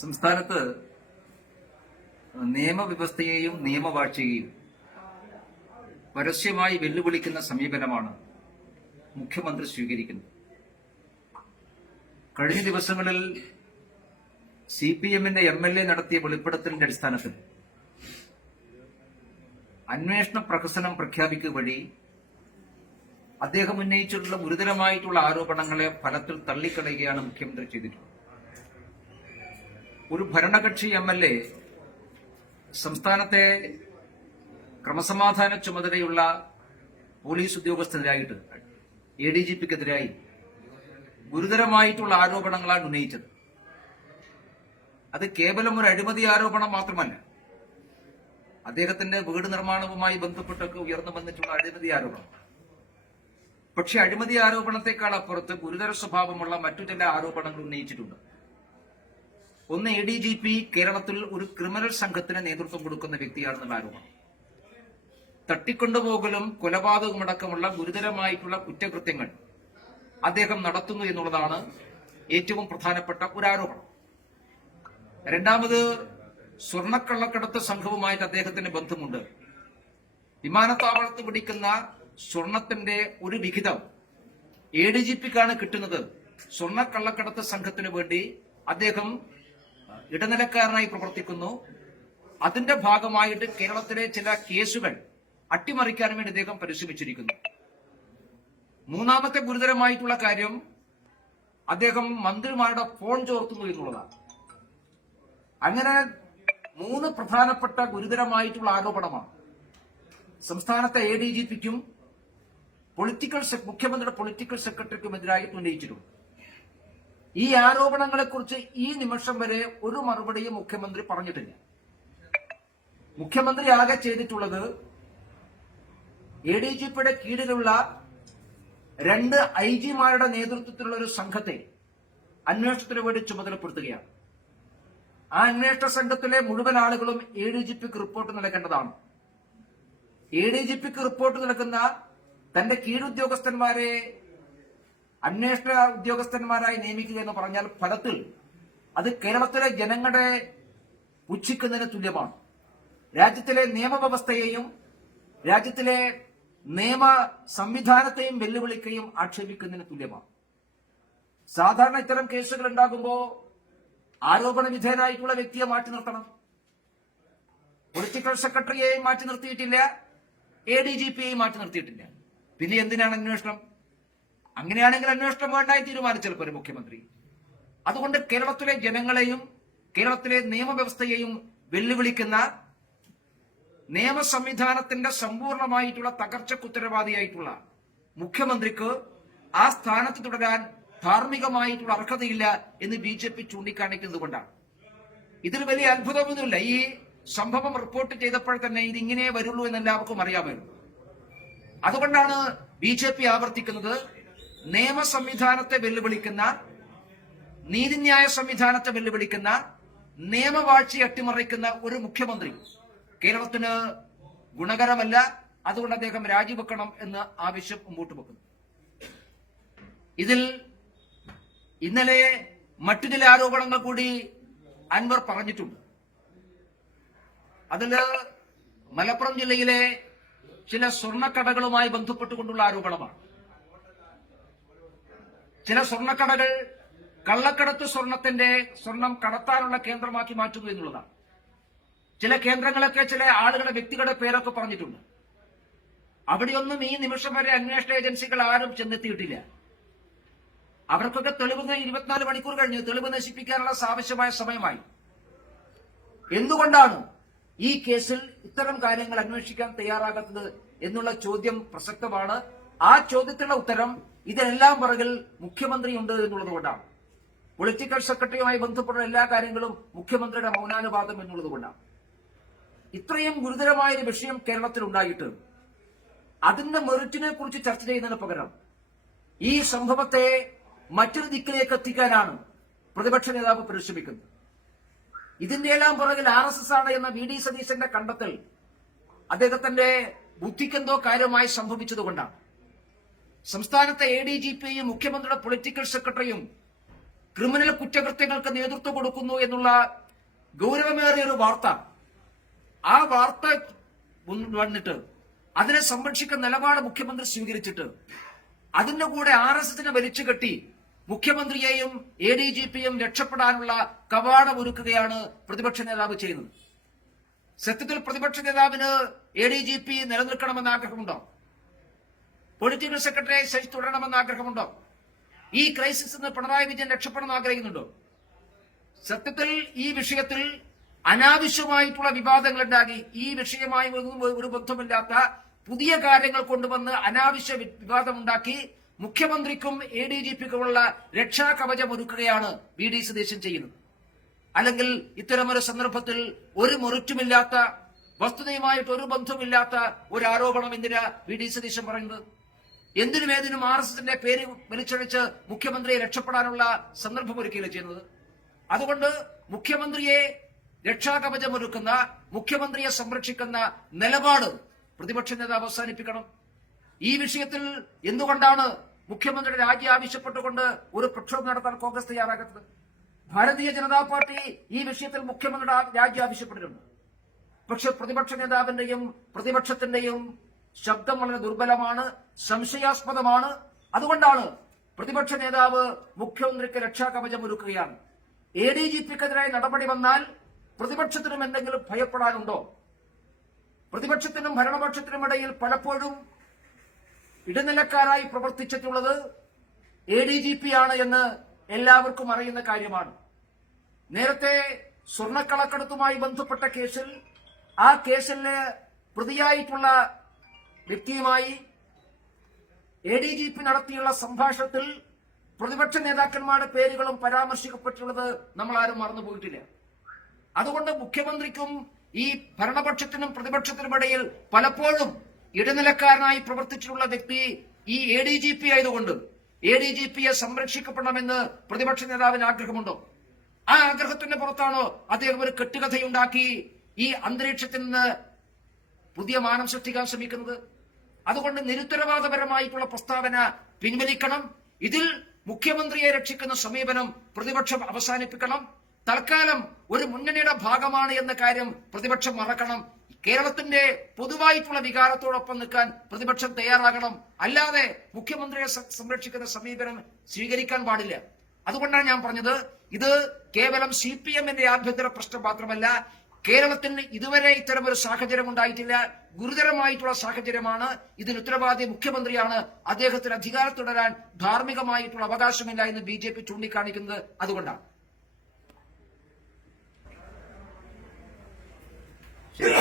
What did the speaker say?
സംസ്ഥാനത്ത് നിയമവ്യവസ്ഥയെയും നിയമവാഴ്ചയെയും പരസ്യമായി വെല്ലുവിളിക്കുന്ന സമീപനമാണ് മുഖ്യമന്ത്രി സ്വീകരിക്കുന്നത്. കഴിഞ്ഞ ദിവസങ്ങളിൽ CPM-ന്റെ MLA നടത്തിയ വെളിപ്പെടുത്തലിന്റെ അടിസ്ഥാനത്തിൽ അന്വേഷണ പ്രഹസനം പ്രഖ്യാപിക്കുക വഴി അദ്ദേഹം ഉന്നയിച്ചിട്ടുള്ള ഗുരുതരമായിട്ടുള്ള ആരോപണങ്ങളെ ഫലത്തിൽ തള്ളിക്കളയുകയാണ് മുഖ്യമന്ത്രി ചെയ്തിട്ടുള്ളത്. ഒരു ഭരണകക്ഷി MLA സംസ്ഥാനത്തെ ക്രമസമാധാന ചുമതലയുള്ള പോലീസ് ഉദ്യോഗസ്ഥനെതിരായിട്ട് ADGP-ക്കെതിരായി ഗുരുതരമായിട്ടുള്ള ആരോപണങ്ങളാണ് ഉന്നയിച്ചത്. അത് കേവലം ഒരു അഴിമതി ആരോപണം മാത്രമല്ല, അദ്ദേഹത്തിന്റെ വീട് നിർമ്മാണവുമായി ബന്ധപ്പെട്ടൊക്കെ ഉയർന്നു വന്നിട്ടുള്ള അഴിമതി ആരോപണം. പക്ഷെ അഴിമതി ആരോപണത്തെക്കാൾ അപ്പുറത്ത് ഗുരുതര സ്വഭാവമുള്ള മറ്റു ചില ആരോപണങ്ങൾ ഉന്നയിച്ചിട്ടുണ്ട്. ഒന്ന്, ADGP കേരളത്തിൽ ഒരു ക്രിമിനൽ സംഘത്തിന് നേതൃത്വം കൊടുക്കുന്ന വ്യക്തിയാണെന്നുള്ള ആരോപണം. തട്ടിക്കൊണ്ടുപോകലും കൊലപാതകമടക്കമുള്ള ഗുരുതരമായിട്ടുള്ള കുറ്റകൃത്യങ്ങൾ അദ്ദേഹം നടത്തുന്നു എന്നുള്ളതാണ് ഏറ്റവും പ്രധാനപ്പെട്ട ഒരു ആരോപണം. രണ്ടാമത്, സ്വർണ്ണക്കള്ളക്കടത്ത് സംഘവുമായിട്ട് അദ്ദേഹത്തിന് ബന്ധമുണ്ട്. വിമാനത്താവളത്ത് പിടിക്കുന്ന സ്വർണത്തിന്റെ ഒരു വിഹിതം ADGP-ക്കാണ് കിട്ടുന്നത്. സ്വർണ്ണക്കള്ളക്കടത്ത് സംഘത്തിനു വേണ്ടി അദ്ദേഹം ഇടനിലക്കാരനായി പ്രവർത്തിക്കുന്നു. അതിന്റെ ഭാഗമായിട്ട് കേരളത്തിലെ ചില കേസുകൾ അട്ടിമറിക്കാൻ വേണ്ടി അദ്ദേഹം പരിശ്രമിച്ചിരിക്കുന്നു. മൂന്നാമത്തെ ഗുരുതരമായിട്ടുള്ള കാര്യം, അദ്ദേഹം മന്ത്രിമാരുടെ ഫോൺ ചോർത്തുന്നു എന്നുള്ളതാണ്. അങ്ങനെ മൂന്ന് പ്രധാനപ്പെട്ട ഗുരുതരമായിട്ടുള്ള ആരോപണമാണ് സംസ്ഥാനത്തെ ADGP-ക്കും മുഖ്യമന്ത്രിയുടെ പൊളിറ്റിക്കൽ സെക്രട്ടറിക്കുമെതിരായിട്ട് ഉന്നയിച്ചിട്ടുണ്ട്. ഈ ആരോപണങ്ങളെക്കുറിച്ച് ഈ നിമിഷം വരെ ഒരു മറുപടിയും മുഖ്യമന്ത്രി പറഞ്ഞിട്ടില്ല. മുഖ്യമന്ത്രി ആകെ ചെയ്തിട്ടുള്ളത് ADGP-യുടെ കീഴിലുള്ള 2 IG-മാരുടെ നേതൃത്വത്തിലുള്ള ഒരു സംഘത്തെ അന്വേഷണത്തിന് വേണ്ടി ചുമതലപ്പെടുത്തുകയാണ്. ആ അന്വേഷണ സംഘത്തിലെ മുഴുവൻ ആളുകളും ADGP-ക്ക് റിപ്പോർട്ട് നൽകേണ്ടതാണ്. ADGP-ക്ക് റിപ്പോർട്ട് നൽകുന്ന തന്റെ കീഴുദ്യോഗസ്ഥന്മാരെ അന്വേഷണ ഉദ്യോഗസ്ഥന്മാരായി നിയമിക്കുക എന്ന് പറഞ്ഞാൽ ഫലത്തിൽ അത് കേരളത്തിലെ ജനങ്ങളെ പുച്ഛിക്കുന്നതിന് തുല്യമാണ്. രാജ്യത്തിലെ നിയമവ്യവസ്ഥയെയും രാജ്യത്തിലെ നിയമ സംവിധാനത്തെയും വെല്ലുവിളിക്കുകയും ആക്ഷേപിക്കുന്നതിന് തുല്യമാണ്. സാധാരണ ഇത്തരം കേസുകൾ ഉണ്ടാകുമ്പോൾ ആരോപണ വിധേയനായിട്ടുള്ള വ്യക്തിയെ മാറ്റി നിർത്തണം. പൊളിറ്റിക്കൽ സെക്രട്ടറിയെയും മാറ്റി നിർത്തിയിട്ടില്ല, ADGP-യെയും മാറ്റി നിർത്തിയിട്ടില്ല. പിന്നെ എന്തിനാണ് അന്വേഷണം? അങ്ങനെയാണെങ്കിൽ അന്വേഷണം വേണ്ടായി തീരുമാനിച്ചപ്പോൾ മുഖ്യമന്ത്രി. അതുകൊണ്ട് കേരളത്തിലെ ജനങ്ങളെയും കേരളത്തിലെ നിയമവ്യവസ്ഥയെയും വെല്ലുവിളിക്കുന്ന നിയമ സംവിധാനത്തിന്റെ സമ്പൂർണമായിട്ടുള്ള തകർച്ചയ്ക്ക് ഉത്തരവാദിയായിട്ടുള്ള മുഖ്യമന്ത്രിക്ക് ആ സ്ഥാനത്ത് തുടരാൻ ധാർമ്മികമായിട്ടുള്ള അർഹതയില്ല എന്ന് BJP ചൂണ്ടിക്കാണിക്കുന്നത് കൊണ്ടാണ്. ഇതിൽ വലിയ അത്ഭുതമൊന്നുമില്ല. ഈ സംഭവം റിപ്പോർട്ട് ചെയ്തപ്പോൾ തന്നെ ഇതിങ്ങനെ വരുള്ളൂ എന്ന് എല്ലാവർക്കും അറിയാമായിരുന്നു. അതുകൊണ്ടാണ് BJP ആവർത്തിക്കുന്നത്, നിയമ സംവിധാനത്തെ വെല്ലുവിളിക്കുന്ന, നീതിന്യായ സംവിധാനത്തെ വെല്ലുവിളിക്കുന്ന, നിയമവാഴ്ചയെ അട്ടിമറിക്കുന്ന ഒരു മുഖ്യമന്ത്രി കേരളത്തിന് ഗുണകരമല്ല. അതുകൊണ്ട് അദ്ദേഹം രാജിവെക്കണം എന്ന ആവശ്യം മുമ്പോട്ട് വെക്കുന്നു. ഇതിൽ ഇന്നലെ മറ്റു ചില ആരോപണങ്ങൾ കൂടി അൻവർ പറഞ്ഞിട്ടുണ്ട്. അതിൽ മലപ്പുറം ജില്ലയിലെ ചില സ്വർണ്ണക്കടകളുമായി ബന്ധപ്പെട്ടുകൊണ്ടുള്ള ആരോപണമാണ്. ചില സ്വർണ്ണക്കടകൾ കള്ളക്കടത്ത് സ്വർണം കടത്താനുള്ള കേന്ദ്രമാക്കി മാറ്റുന്നു എന്നുള്ളതാണ്. ചില കേന്ദ്രങ്ങളൊക്കെ ചില ആളുകളുടെ വ്യക്തികളുടെ പേരൊക്കെ പറഞ്ഞിട്ടുണ്ട്. അവിടെയൊന്നും ഈ നിമിഷം വരെ അന്വേഷണ ഏജൻസികൾ ആരും ചെന്നെത്തിയിട്ടില്ല. അവർക്കൊക്കെ തെളിവ് 24 മണിക്കൂർ കഴിഞ്ഞ് തെളിവ് നശിപ്പിക്കാനുള്ള ആവശ്യമായ സമയമായി. എന്തുകൊണ്ടാണ് ഈ കേസിൽ ഇത്തരം കാര്യങ്ങൾ അന്വേഷിക്കാൻ തയ്യാറാകാത്തത് എന്നുള്ള ചോദ്യം പ്രസക്തമാണ്. ആ ചോദ്യത്തിനുള്ള ഉത്തരം ഇതിനെല്ലാം പുറകിൽ മുഖ്യമന്ത്രിയുണ്ട് എന്നുള്ളത് കൊണ്ടാണ്. പൊളിറ്റിക്കൽ സെക്രട്ടറിയുമായി ബന്ധപ്പെടുന്ന എല്ലാ കാര്യങ്ങളും മുഖ്യമന്ത്രിയുടെ മൗനാനുവാദം എന്നുള്ളത് കൊണ്ടാണ്. ഇത്രയും ഗുരുതരമായൊരു വിഷയം കേരളത്തിൽ ഉണ്ടായിട്ട് അതിന്റെ മെറിറ്റിനെ കുറിച്ച് ചർച്ച ചെയ്യുന്നതിന് പകരം ഈ സംഭവത്തെ മറ്റൊരു ദിക്കിലേക്ക് എത്തിക്കാനാണ് പ്രതിപക്ഷ നേതാവ് പരിശ്രമിക്കുന്നത്. ഇതിന്റെ എല്ലാം പുറകിൽ RSS ആണ് എന്ന VD സതീശന്റെ കണ്ടെത്തൽ അദ്ദേഹത്തിന്റെ ബുദ്ധിക്കെന്തോ കാര്യമായി സംഭവിച്ചതുകൊണ്ടാണ്. സംസ്ഥാനത്തെ ADGP-യും മുഖ്യമന്ത്രിയുടെ പൊളിറ്റിക്കൽ സെക്രട്ടറിയും ക്രിമിനൽ കുറ്റകൃത്യങ്ങൾക്ക് നേതൃത്വം കൊടുക്കുന്നു എന്നുള്ള ഗൗരവമേറിയ ഒരു വാർത്ത, ആ വാർത്ത വന്നിട്ട് അതിനെ സംരക്ഷിക്കുന്ന നിലപാട് മുഖ്യമന്ത്രി സ്വീകരിച്ചിട്ട് അതിന്റെ കൂടെ RSSനെ വലിച്ചു കെട്ടി മുഖ്യമന്ത്രിയെയും ADGPയും രക്ഷപ്പെടാനുള്ള കവാടം ഒരുക്കുകയാണ് പ്രതിപക്ഷ നേതാവ് ചെയ്യുന്നത്. സത്യത്തിൽ പ്രതിപക്ഷ നേതാവിന് ADGP നിലനിൽക്കണമെന്ന് ആഗ്രഹമുണ്ടോ? പൊളിറ്റിക്കൽ സെക്രട്ടറി ശശി തുടരണമെന്ന് ആഗ്രഹമുണ്ടോ? ഈ ക്രൈസിസിൽ നിന്ന് പിണറായി വിജയൻ രക്ഷപ്പെടണമെന്ന് ആഗ്രഹിക്കുന്നുണ്ടോ? സത്യത്തിൽ ഈ വിഷയത്തിൽ അനാവശ്യമായിട്ടുള്ള വിവാദങ്ങൾ ഉണ്ടാക്കി, ഈ വിഷയമായി ഒരു ബന്ധമില്ലാത്ത പുതിയ കാര്യങ്ങൾ കൊണ്ടുവന്ന് അനാവശ്യ വിവാദമുണ്ടാക്കി മുഖ്യമന്ത്രിക്കും ADGPക്കുമുള്ള രക്ഷാകവചം ഒരുക്കുകയാണ് VD സതീശൻ ചെയ്യുന്നത്. അല്ലെങ്കിൽ ഇത്തരമൊരു സന്ദർഭത്തിൽ ഒരു മെറിറ്റുമില്ലാത്ത, വസ്തുതയുമായിട്ട് ഒരു ബന്ധമില്ലാത്ത ഒരു ആരോപണം എന്തിനാ VD സതീശൻ പറയുന്നത്? എന്തിനും ഏതിനും RSSന്റെ പേര് വലിച്ചഴിച്ച് മുഖ്യമന്ത്രിയെ രക്ഷപ്പെടാനുള്ള സന്ദർഭം ഒരുക്കുകയല്ലേ ചെയ്യുന്നത്. അതുകൊണ്ട് മുഖ്യമന്ത്രിയെ രക്ഷാകവചമൊരുക്കുന്ന, മുഖ്യമന്ത്രിയെ സംരക്ഷിക്കുന്ന നിലപാട് പ്രതിപക്ഷ നേതാവ് അവസാനിപ്പിക്കണം. ഈ വിഷയത്തിൽ എന്തുകൊണ്ടാണ് മുഖ്യമന്ത്രിയുടെ രാജി ആവശ്യപ്പെട്ടുകൊണ്ട് ഒരു പ്രക്ഷോഭം നടത്താൻ കോൺഗ്രസ് തയ്യാറാകുന്നത്? ഭാരതീയ ജനതാ പാർട്ടി ഈ വിഷയത്തിൽ മുഖ്യമന്ത്രിയുടെ രാജി ആവശ്യപ്പെട്ടിട്ടുണ്ട്. പക്ഷെ പ്രതിപക്ഷ നേതാവിന്റെയും പ്രതിപക്ഷത്തിന്റെയും ശബ്ദം വളരെ ദുർബലമാണ്, സംശയാസ്പദമാണ്. അതുകൊണ്ടാണ് പ്രതിപക്ഷ നേതാവ് മുഖ്യമന്ത്രിക്ക് രക്ഷാകവചം ഒരുക്കുകയാണ്. ADGPക്കെതിരായ നടപടി വന്നാൽ പ്രതിപക്ഷത്തിനും എന്തെങ്കിലും ഭയപ്പെടാനുണ്ടോ? പ്രതിപക്ഷത്തിനും ഭരണപക്ഷത്തിനുമിടയിൽ പലപ്പോഴും ഇടനിലക്കാരായി പ്രവർത്തിച്ചിട്ടുള്ളത് ADGP ആണ് എന്ന് എല്ലാവർക്കും അറിയുന്ന കാര്യമാണ്. നേരത്തെ സ്വർണ്ണക്കളക്കടത്തുമായി ബന്ധപ്പെട്ട കേസിൽ, ആ കേസിലെ പ്രതിയായിട്ടുള്ള വ്യക്തിയുമായി ADGP നടത്തിയുള്ള സംഭാഷണത്തിൽ പ്രതിപക്ഷ നേതാക്കന്മാരുടെ പേരുകളും പരാമർശിക്കപ്പെട്ടുള്ളത് നമ്മൾ ആരും മറന്നുപോയിട്ടില്ല. അതുകൊണ്ട് മുഖ്യമന്ത്രിക്കും ഈ ഭരണപക്ഷത്തിനും പ്രതിപക്ഷത്തിനുമിടയിൽ പലപ്പോഴും ഇടനിലക്കാരനായി പ്രവർത്തിച്ചിട്ടുള്ള വ്യക്തി ഈ ADGP ആയതുകൊണ്ട് ADGPയെ സംരക്ഷിക്കപ്പെടണമെന്ന് പ്രതിപക്ഷ നേതാവിന് ആഗ്രഹമുണ്ടോ? ആ ആഗ്രഹത്തിന്റെ പുറത്താണോ അദ്ദേഹം ഒരു കെട്ടുകഥയുണ്ടാക്കി ഈ അന്തരീക്ഷത്തിൽ നിന്ന് പുതിയ മാനം സൃഷ്ടിക്കാൻ ശ്രമിക്കുന്നത്? അതുകൊണ്ട് നിരുത്തരവാദപരമായിട്ടുള്ള പ്രസ്താവന പിൻവലിക്കണം. ഇതിൽ മുഖ്യമന്ത്രിയെ രക്ഷിക്കുന്ന സമീപനം പ്രതിപക്ഷം അവസാനിപ്പിക്കണം. തൽക്കാലം ഒരു മുന്നണിയുടെ ഭാഗമാണ് എന്ന കാര്യം പ്രതിപക്ഷം മറക്കണം. കേരളത്തിന്റെ പൊതുവായിട്ടുള്ള വികാരത്തോടൊപ്പം നിൽക്കാൻ പ്രതിപക്ഷം തയ്യാറാകണം. അല്ലാതെ മുഖ്യമന്ത്രിയെ സംരക്ഷിക്കുന്ന സമീപനം സ്വീകരിക്കാൻ പാടില്ല. അതുകൊണ്ടാണ് ഞാൻ പറഞ്ഞത്, ഇത് കേവലം CPMന്റെ ആഭ്യന്തര പ്രശ്നം മാത്രമല്ല, കേരളത്തിന് ഇതുവരെ ഇത്തരമൊരു സാഹചര്യം ഉണ്ടായിട്ടില്ല. ഗുരുതരമായിട്ടുള്ള സാഹചര്യമാണ്. ഇതിന് ഉത്തരവാദി മുഖ്യമന്ത്രിയാണ്. അദ്ദേഹത്തിന് അധികാരം തുടരാൻ ധാർമ്മികമായിട്ടുള്ള അവകാശമില്ല എന്ന് BJP ചൂണ്ടിക്കാണിക്കുന്നത് അതുകൊണ്ടാണ്. ശരി.